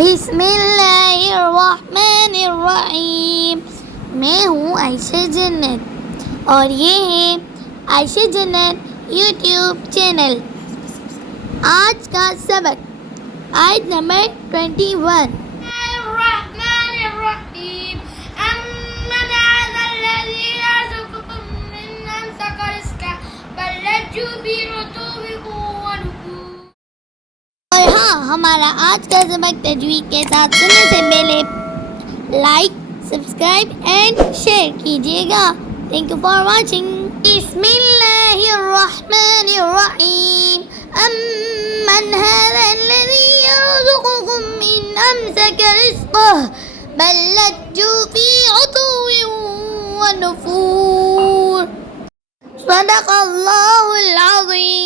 बिस्मिल्लाहिर्रहमानिर्रहीम। मैं हूँ आयशा जन्नत और ये है आयशा जन्नत यूट्यूब चैनल। आज का सबक आयत नंबर 21। और हाँ, हमारा आज का सबक तजवीद के साथ सुनने से पहले लाइक, सब्सक्राइब एंड शेयर कीजिएगा। Thank you for watching. बिस्मिल्लाहिर्रहमानिर्रहीम। अम्मन हाज़ाल्लज़ी यरज़ुक़ुकुम इन अमसक रिज़्क़ह बल लज्जू फ़ी उतुव्विन व नुफ़ूर। सदक़ल्लाहुल अज़ीम।